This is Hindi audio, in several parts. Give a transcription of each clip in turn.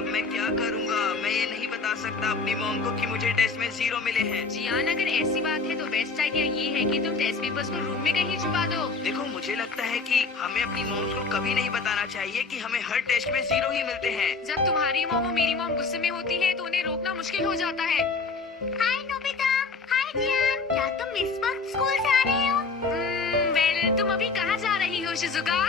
अब मैं क्या करूँगा? मैं ये नहीं बता सकता अपनी मॉम को कि मुझे टेस्ट में 0 मिले हैं। जियान, अगर ऐसी बात है तो बेस्ट आइडिया ये है कि तुम टेस्ट पेपर्स को रूम में कहीं छुपा दो। देखो, मुझे लगता है कि हमें अपनी मॉम्स को कभी नहीं बताना चाहिए कि हमें हर टेस्ट में 0 ही मिलते हैं। जब तुम्हारी मॉम और मेरी मॉम गुस्से में होती है तो उन्हें रोकना मुश्किल हो जाता है। हाय नोबिता, हाय जियान, क्या तुम इस वक्त स्कूल से आ रहे हो? वेल, तुम अभी कहाँ जा रही हो शिजुका?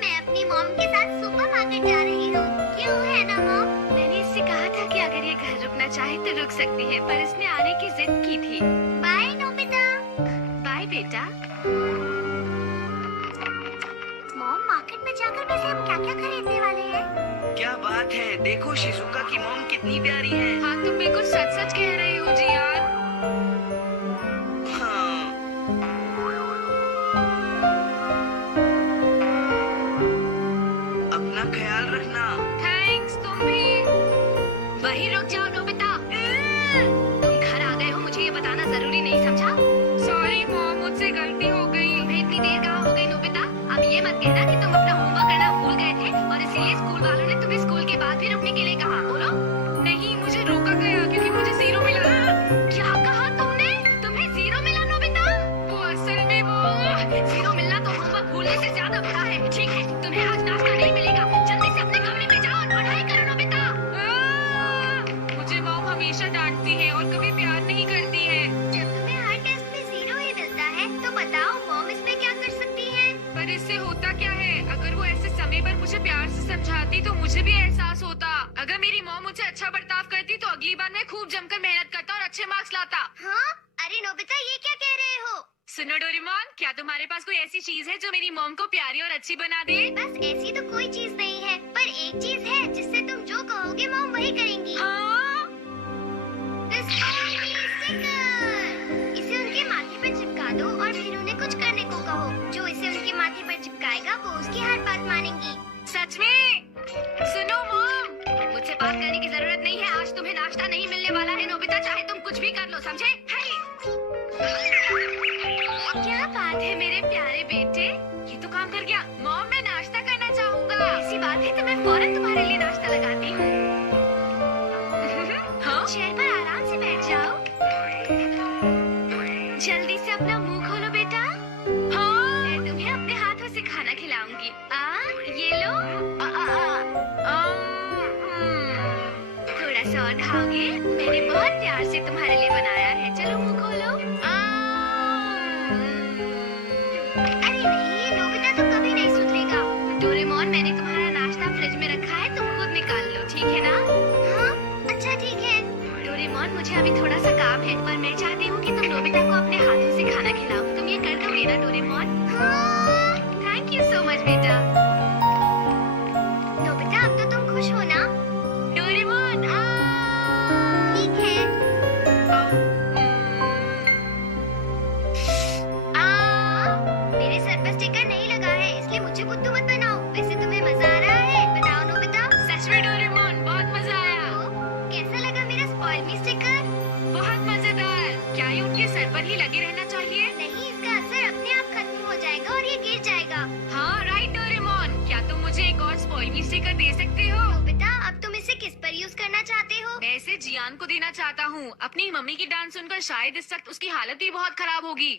मैं अपनी मॉम के साथ सुपरमार्केट जा रही हूँ। क्यों है ना मॉम? मैंने इससे कहा था कि अगर ये घर रुकना चाहे तो रुक सकती है, पर इसने आने की जिद की थी। Bye Nobita. बाय बेटा। मॉम, मार्केट में जाकर वैसे हम क्या-क्या खरीदने वाले हैं? क्या बात है, देखो शिजुका की मॉम कितनी प्यारी है। हाँ, तुम बिल्कुल सच सच कह रही हो जियान। हाँ। अपना ख्याल रखना। थैंक्स, तुम भी। वहीं रुक जाओ नोबिता। तुम घर आ गए हो, मुझे ये बताना जरूरी नहीं समझा? सॉरी मॉम, मुझसे गलती हो गई। तुम्हें इतनी देर कहाँ हो गई नोबिता? अब ये मत कहना कि तुम अपना होमवर्क करना भूल गए थे और इसीलिए स्कूल वालों ने तुम्हें स्कूल के बाद भी रुकने के लिए कहा। बोलो। नहीं, मुझे रोका गया क्योंकि मुझे 0 मिला। क्या कहा तुमने? तुम्हें 0 मिला नोबिता? वो असल में वो 0 मिलना तो होमवर्क भूलने से ज्यादा बड़ा है। ठीक है, तुम्हें आज नाश्ता नहीं मिलेगा। जल्दी से अपने कमरे में जाओ और पढ़ाई करो नोबिता। मुझे मॉम हमेशा डांटती है और कभी प्यार नहीं करती है। जब तुम्हें हर टेस्ट में 0 ही मिलता है, तो बताओ मॉम इसमें क्या कर सकती है? पर इससे होता क्या है? अगर वो ऐसे समय पर मुझे प्यार से समझाती तो मुझे भी एहसास होता। अगर मेरी मॉम मुझे अच्छा बर्ताव करती तो अगली बार मैं खूब जमकर मेहनत करता और अच्छे मार्क्स लाता। हाँ? अरे नोबिता, ये क्या कह रहे हो? सुनो डोरेमोन, क्या तुम्हारे पास कोई ऐसी चीज है जो मेरी मॉम को प्यारी और अच्छी बना दे? बस ऐसी तो कोई चीज नहीं है, पर एक चीज है जिससे तुम जो कहोगे मॉम वही करेंगी। हाँ? Spiky sticker. इसे उनके माथे पर चिपका दो और फिर उन्हें कुछ करने को कहो। जो इसे उनके माथे पर चिपकाएगा वो उसकी हर बात मानेंगी। सच में? सुनो मॉम, मुझसे बात करने की जरूरत नहीं है। आज तुम्हें नाश्ता नहीं मिलने वाला है नोबिता, चाहे तुम कुछ भी कर लो, समझे? क्या बात है मेरे प्यारे बेटे, ये तो काम कर गया। मॉम, मैं नाश्ता करना चाहूँगा। ऐसी बात है तो मैं फौरन तुम्हारे लिए नाश्ता लगाती हूँ। हाँ? चेयर पर आराम से बैठ जाओ। जल्दी से अपना मुंह खोलो बेटा। हाँ? मैं तुम्हें अपने हाथों से खाना खिलाऊंगी। ये लो। थोड़ा सा और खाओगे? मैंने बहुत प्यार से तुम्हारे लिए बनाया है। चलो मुंह खोलो। अरे नहीं, नोबिता तो कभी नहीं सुधरेगा। डोरेमोन, मैंने तुम्हारा नाश्ता फ्रिज में रखा है, तुम खुद निकाल लो, ठीक है ना? हाँ? अच्छा ठीक है। डोरेमोन, मुझे अभी थोड़ा सा काम है, पर मैं चाहती हूँ कि तुम नोबिता को अपने हाथों से खाना खिलाओ। तुम ये कर दोगे ना डोरेमोन? हाँ। थैंक यू सो मच बेटा। नोबिता, अब तो तुम खुश हो ना? डोरेमोन, ठीक है। मेरे सर पर स्टिकर नहीं लगा है, इसलिए मुझे बुद्धू मत बनाओ। वैसे तुम्हें मजा आ रहा है? बताओ नोबिता। सच में डोरेमोन, बहुत मजा आया। तो कैसा लगा मेरा स्पॉइल मी स्टिकर? बहुत मजेदार। क्या ये उनके सर पर ही लगे रहना चाहिए? नहीं, इसका असर अपने आप खत्म हो जाएगा और ये गिर जाएगा। हाँ राइट डोरेमोन, क्या तुम मुझे एक और स्पॉइल मी स्टिकर दे सकते हो? नोबिता, अब तुम इसे किस पर यूज करना चाहते हो? मैं इसे जियान को देना चाहता हूँ। अपनी मम्मी की डांस सुनकर शायद इस वक्त उसकी हालत भी बहुत खराब होगी।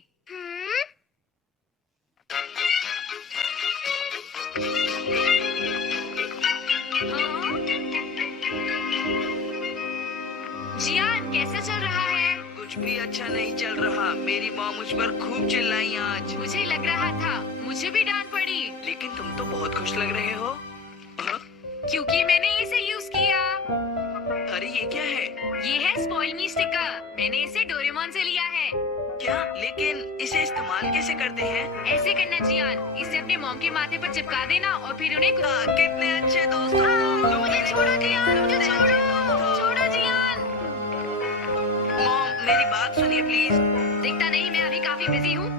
जियान, कैसा चल रहा है? कुछ भी अच्छा नहीं चल रहा। मेरी मॉम मुझ पर खूब चिल्लाई आज। मुझे लग रहा था, मुझे भी डांट पड़ी। लेकिन तुम तो बहुत खुश लग रहे हो। हाँ? क्योंकि मैंने इसे यूज किया। अरे ये क्या है? ये है स्पॉइल मी स्टिकर। मैंने इसे डोरेमोन से लिया है। क्या? लेकिन इसे इस्तेमाल कैसे करते हैं? ऐसे करना जियान, इसे अपने मॉम के माथे पर चिपका देना और फिर उन्हें कितने अच्छे दोस्त हो। मुझे छोड़ो जियान, मुझे छोड़ो। छोड़ो जियान। मॉम, मेरी बात सुनिए प्लीज। दिखता नहीं, मैं अभी काफी बिजी हूँ।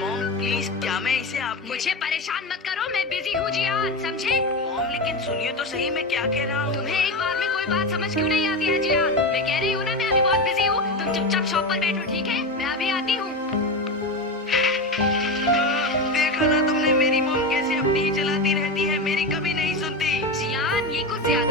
मॉम प्लीज, क्या मैं इसे आपके... मुझे परेशान मत करो, मैं बिजी हूँ जियान, समझे? मॉम लेकिन सुनिए तो सही, मैं क्या कह रहा हूँ। तुम्हें एक बार में कोई बात समझ क्यों नहीं आती है जियान? मैं कह रही हूँ ना, मैं अभी बहुत बिजी हूँ। तुम चुपचाप शॉप पर बैठो, ठीक है? मैं अभी आती हूँ। देखा ना तुमने, मेरी मॉम कैसे अपनी ही चलाती रहती है, मेरी कभी नहीं सुनती। जियान, ये कुछ ज्यादा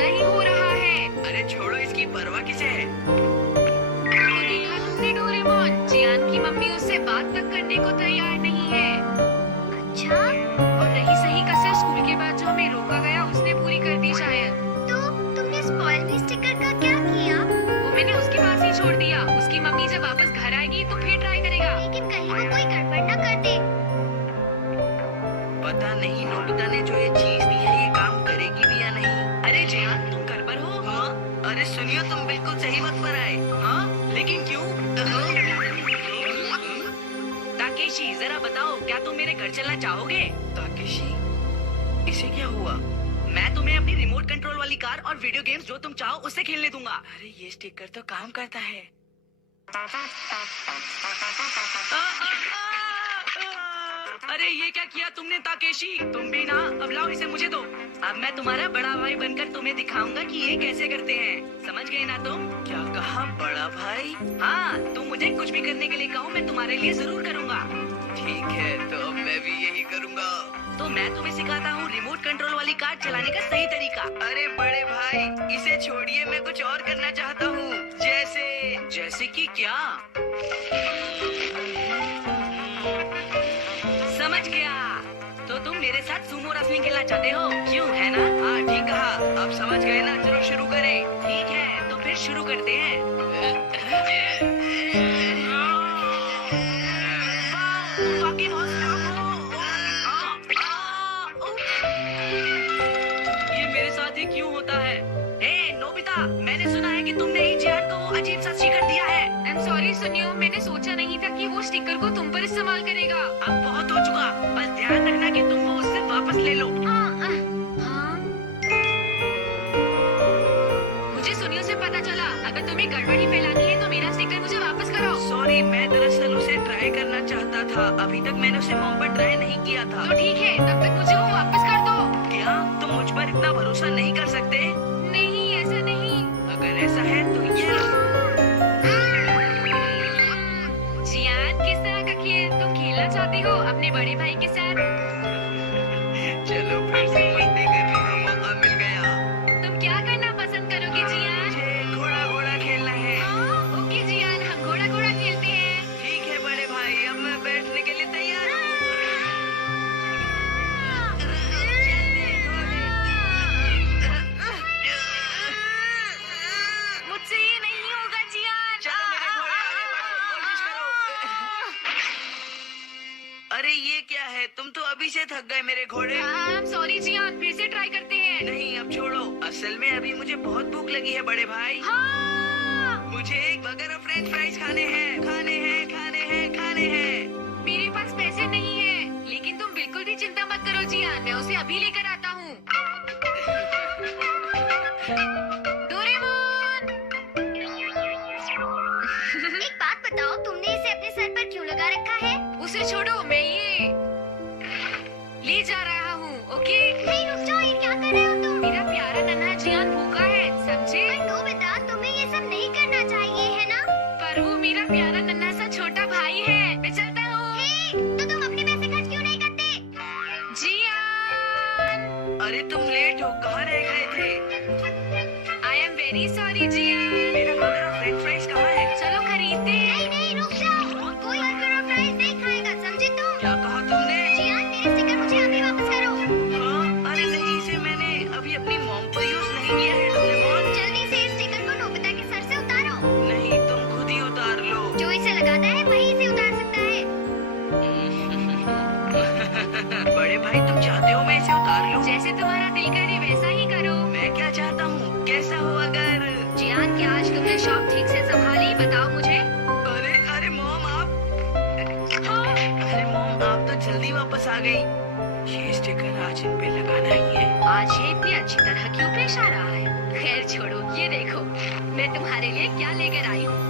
पता नहीं नोबिता ने जो ये चीज दी है ये काम करेगी भी या नहीं। अरे जियान, तुम घर पर हो? हाँ, अरे सुनियो, तुम बिल्कुल सही वक्त पर आए। हाँ, लेकिन क्यों? ताकेशी, जरा बताओ, क्या तुम मेरे घर चलना चाहोगे? ताकेशी, इसे क्या हुआ? मैं तुम्हें अपनी रिमोट कंट्रोल वाली कार और वीडियो गेम्स जो तुम चाहो उससे खेलने दूंगा। अरे ये स्टिकर तो काम करता है। अरे ये क्या किया तुमने ताकेशी? तुम भी ना, अब लाओ इसे मुझे दो। अब मैं तुम्हारा बड़ा भाई बनकर तुम्हें दिखाऊंगा कि ये कैसे करते हैं। समझ गए ना तुम? क्या कहा बड़ा भाई? हाँ, तुम मुझे कुछ भी करने के लिए कहो, मैं तुम्हारे लिए जरूर करूँगा। ठीक है, तो अब मैं भी यही करूँगा। तो मैं तुम्हें सिखाता हूँ रिमोट कंट्रोल वाली कार चलाने का सही तरीका। अरे बड़े भाई, इसे छोड़िए, मैं कुछ और करना चाहता हूँ। जैसे कि क्या? समझ गया। तो तुम मेरे साथ सुमो रेसलिंग खेलना चाहते हो, क्यों, है ना? हाँ ठीक कहा, अब समझ गए ना, चलो शुरू करें। ठीक है, तो फिर शुरू करते हैं। बाकी बहुत ये मेरे साथ ही क्यों होता है? हे नोबिता, मैंने सुना है कि तुमने ही जियान को वो अजीब सा स्टिकर दिया है। आई एम सॉरी सुनियो, मैंने सोचा नहीं था कि वो स्टिकर को तुम पर इस्तेमाल करेगा। अब बहुत हो चुका, बस ध्यान रखना कि तुम वो उससे वापस ले लो। हाँ। मुझे सुनियो से पता चला, अगर तुम्हें गड़बड़ी फैलानी है तो मेरा स्टिकर मुझे वापस करो। सॉरी, मैं दरअसल उसे ट्राई करना चाहता था। अभी तक मैंने उसे मुंह पर ट्राई नहीं किया था। तो ठीक है, तब तक मुझे वो वापस कर दो। क्या तुम मुझ पर इतना भरोसा नहीं कर सकते? नहीं, ऐसा नहीं। अगर ऐसा है तो ये लो। जियान, किस तरह का खेल तुम खेलना चाहते हो अपने बड़े भाई के साथ? चलो फिर से मस्ती करने का मौका मिल गया। तुम क्या करना पसंद करोगे जियान? मुझे घोड़ा घोड़ा खेलना है। हाँ, ओके जियान, हम घोड़ा घोड़ा खेलते हैं। ठीक है बड़े भाई, अब मैं बैठने के लिए तैयार हूँ। मुझसे ये नहीं होगा जियान। चलो मेरे घोड़े, आगे बढ़ो, कोशिश करो। अरे ये क्या है, तुम तो अभी से थक गए मेरे घोड़े। आई एम सॉरी जियान, फिर से ट्राई करते हैं। नहीं अब छोड़ो, असल में अभी मुझे बहुत भूख लगी है बड़े भाई। हाँ, मुझे एक बर्गर और फ्रेंच फ्राइज खाने हैं, खाने हैं, खाने हैं, खाने हैं। मेरे पास पैसे नहीं है, लेकिन तुम बिल्कुल भी चिंता मत करो जियान, मैं उसे अभी लेकर आता हूँ। डोरेमोन! एक बात बताओ, तुमने इसे अपने सर पर क्यों लगा रखा है? उसे छोड़ो, मैं ये ले जा रहा हूँ, ओके? नहीं रुक जाओ, ये क्या कर रहे हो तुम? मेरा प्यारा नन्हा जियान भूखा है, समझे? पर नोबिता, तुम्हें ये सब नहीं करना चाहिए, है ना? पर वो मेरा प्यारा नन्हा सा छोटा भाई है। मैं चलता हूँ। हे, तो तुम अपने पैसे खर्च क्यों नहीं करते? जियान! अरे तुम लेट हो, कहाँ रह गए थे? I am very sorry Gian. मेरा बर्गर और फ्रेंच फ्राइज कहाँ है? चलो खरीदते हैं। नहीं नहीं रुक जाओ, कोई बर्गर और फ्राइज नहीं खाएगा, समझे तुम? क्या कहा तुमने? जियान, मेरे स्टिकर मुझे अभी वापस करो। हाँ, अरे नहीं, इसे मैंने अभी अपनी मॉम पर यूज नहीं किया है डोरेमोन। जल्दी से इस स्टिकर को नोबिता के सर से उतारो। नहीं, तुम खुद ही उतार लो। जो इसे लगाता है वही इसे उतार सकता है। बड़े भाई, तुम चाहते हो मैं इसे उतार लूं? जैसे तुम्हारा दिल करे वैसा ही करो। मैं क्या चाहता हूँ, कैसा हो अगर? जियान, क्या आज तुमने शॉप ठीक से संभाली? बताओ मुझे। अरे अरे मॉम, आप हाँ, अरे मॉम, आप तो जल्दी वापस आ गई। ये स्टिकर आज इन पे लगाना ही है। आज ये इतनी अच्छी तरह क्यों पेश आ रहा है? खैर छोड़ो, ये देखो, मैं तुम्हारे लिए क्या लेकर आई हूँ।